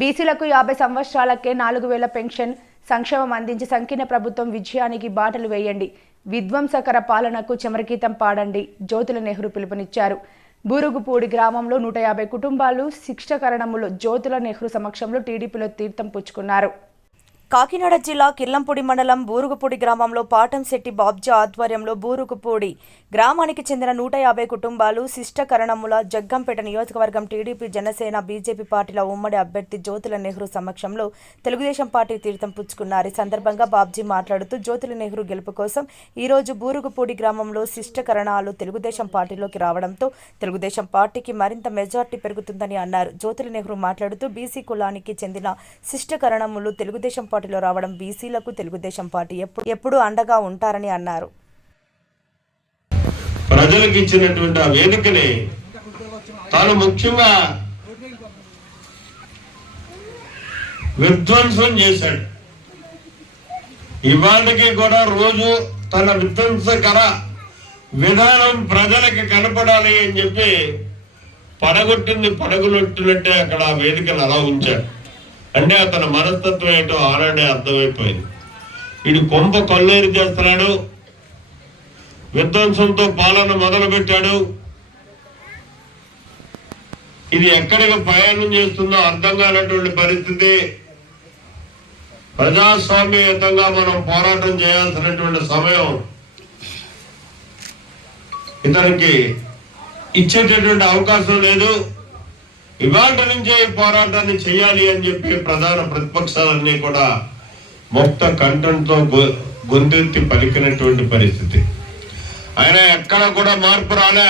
బీసీలకు యాభై సంవత్సరాలకే నాలుగు వేల పెన్షన్ సంక్షేమం అందించి సంకీర్ణ ప్రభుత్వం విజయానికి బాటలు వేయండి. విధ్వంసకర పాలనకు చమరగీతం పాడండి జ్యోతుల నెహ్రూ పిలుపునిచ్చారు. బూరుగుపూడి గ్రామంలో నూట యాభై కుటుంబాలు శిక్షకరణములో జ్యోతుల నెహ్రూ సమక్షంలో టీడీపీలో తీర్థం పుచ్చుకున్నారు. కాకినాడ జిల్లా కిల్లంపూడి మండలం బూరుగుపూడి గ్రామంలో పాటంశెట్టి బాబ్జా ఆధ్వర్యంలో బూరుగుపూడి గ్రామానికి చెందిన నూట యాభై కుటుంబాలు శిష్టకరణముల జగ్గంపేట నియోజకవర్గం టీడీపీ జనసేన బీజేపీ పార్టీల ఉమ్మడి అభ్యర్థి జ్యోతుల నెహ్రూ సమక్షంలో తెలుగుదేశం పార్టీ తీర్థం పుచ్చుకున్నారు. ఈ సందర్భంగా బాబ్జీ మాట్లాడుతూ జ్యోతుల నెహ్రూ గెలుపు కోసం ఈరోజు బూరుగుపూడి గ్రామంలో శిష్టకరణాలు తెలుగుదేశం పార్టీలోకి రావడంతో తెలుగుదేశం పార్టీకి మరింత మెజార్టీ పెరుగుతుందని అన్నారు. జ్యోతుల నెహ్రూ మాట్లాడుతూ బీసీ కులానికి చెందిన శిష్టకరణములు తెలుగుదేశం పార్టీలో రావడం బీసీలకు తెలుగుదేశం పార్టీ ఎప్పుడు అండగా ఉంటారని అన్నారు. ప్రజలకు ఇచ్చినటువంటి ఆ వేదికని తాను ముఖ్యంగా విధ్వంసం చేశాడు. ఇవాళకి కూడా రోజు తన విధ్వంసకర విధానం ప్రజలకు కనపడాలి అని చెప్పి పడగొట్టింది పడగొట్టినట్టే అక్కడ ఆ వేదికను అలా ఉంచాడు. అంటే అతని మనస్తత్వం ఏంటో ఆనాడే అర్థమైపోయింది. ఇది కొంప కొల్లేరు చేస్తున్నాడు. విధ్వంసంతో పాలన మొదలు పెట్టాడు ఇది ఎక్కడికి ప్రయాణం చేస్తుందో అర్థం కానటువంటి పరిస్థితి. ప్రజాస్వామ్యయుతంగా మనం పోరాటం చేయాల్సినటువంటి సమయం. ఇతనికి ఇచ్చేటటువంటి అవకాశం లేదు. ఇవాళ నుంచే పోరాటాన్ని చేయాలి అని చెప్పి ప్రధాన ప్రతిపక్షాలన్నీ కూడా ముక్త కంఠంతో గొంతెత్తి పలికినటువంటి పరిస్థితి. ఆయన ఎక్కడ కూడా మార్పు రాలే.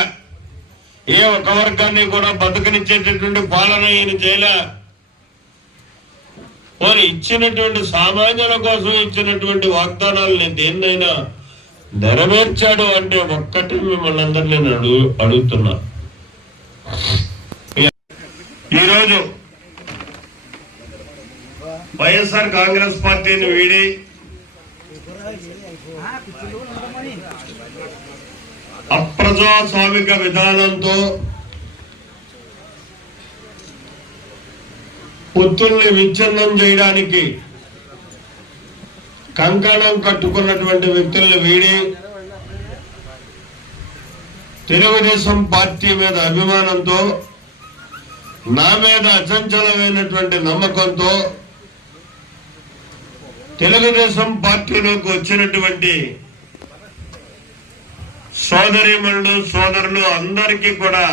ఏ ఒక్క వర్గాన్ని కూడా బతుకనిచ్చేటటువంటి పాలన ఈయన చేయలే. పోనీ ఇచ్చినటువంటి సామాన్యుల కోసం ఇచ్చినటువంటి వాగ్దానాలని దేన్నైనా నెరవేర్చాడు అంటే ఒక్కటి మిమ్మల్ని అందరినీ నేను అడుగు అడుగుతున్నా. ఈరోజు వైఎస్ఆర్ కాంగ్రెస్ పార్టీని వీడి అప్రజాస్వామిక విధానంతో పొత్తుల్ని విచ్ఛిన్నం చేయడానికి కంకణం కట్టుకున్నటువంటి వ్యక్తుల్ని వీడి తెలుగుదేశం పార్టీ మీద అభిమానంతో నా మీద అచంచలమైనటువంటి నమ్మకంతో తెలుగుదేశం పార్టీలోకి వచ్చినటువంటి సోదరిమణులు సోదరులు అందరికీ కూడా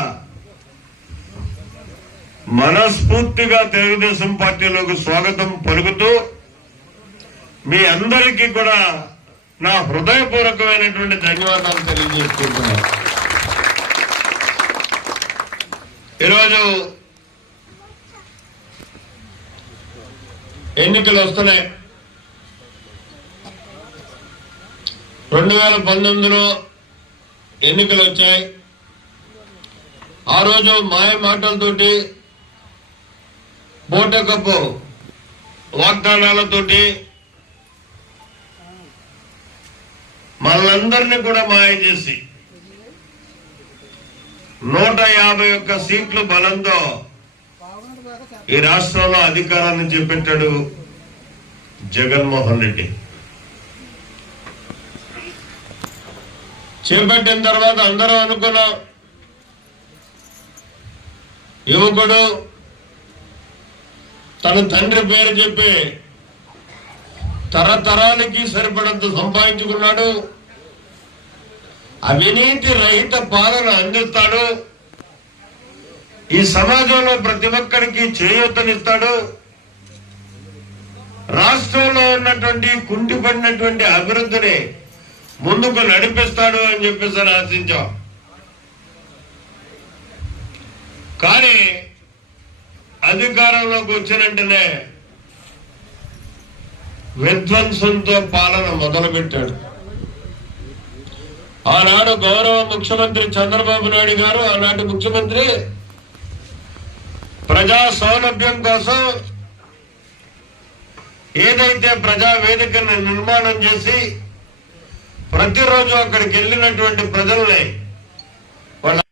మనస్ఫూర్తిగా తెలుగుదేశం పార్టీలోకి స్వాగతం పలుకుతూ మీ అందరికీ కూడా నా హృదయపూర్వకమైనటువంటి ధన్యవాదాలు తెలియజేసుకుంటున్నాను. ఈరోజు ఎన్నికలు వస్తున్నాయి. రెండు వేల పంతొమ్మిదిలో ఎన్నికలు వచ్చాయి. ఆ రోజు మాయ మాటలతోటి బోటకప్పు వాగ్దానాలతోటి మనందరినీ కూడా మాయ చేసి నూట యాభై ఒక్క సీట్లు బలంతో ఈ రాష్ట్రంలో అధికారాన్ని చేపట్టాడు జగన్మోహన్ రెడ్డి. చేపట్టిన తర్వాత అందరం అనుకున్నాం యువకుడు తన తండ్రి పేరు చెప్పి తరతరాలకి సరిపడంత సంపాదించుకున్నాడు. అవినీతి రహిత పాలన అందిస్తాడు. ఈ సమాజంలో ప్రతి ఒక్కరికి చేయూతనిస్తాడు. రాష్ట్రంలో ఉన్నటువంటి కుంటిపడినటువంటి అభివృద్ధిని ముందుకు నడిపిస్తాడు అని చెప్పేసి ఆశించాం. కానీ అధికారంలోకి వచ్చిన వెంటనే విధ్వంసంతో పాలన మొదలుపెట్టాడు. ఆనాడు గౌరవ ముఖ్యమంత్రి చంద్రబాబు నాయుడు గారు ఆనాటి ముఖ్యమంత్రి ప్రజా సౌలభ్యం కోసం ఏదైతే ప్రజా వేదికను నిర్మాణం చేసి ప్రతిరోజు అక్కడికి వెళ్ళినటువంటి ప్రజల్ని వాళ్ళ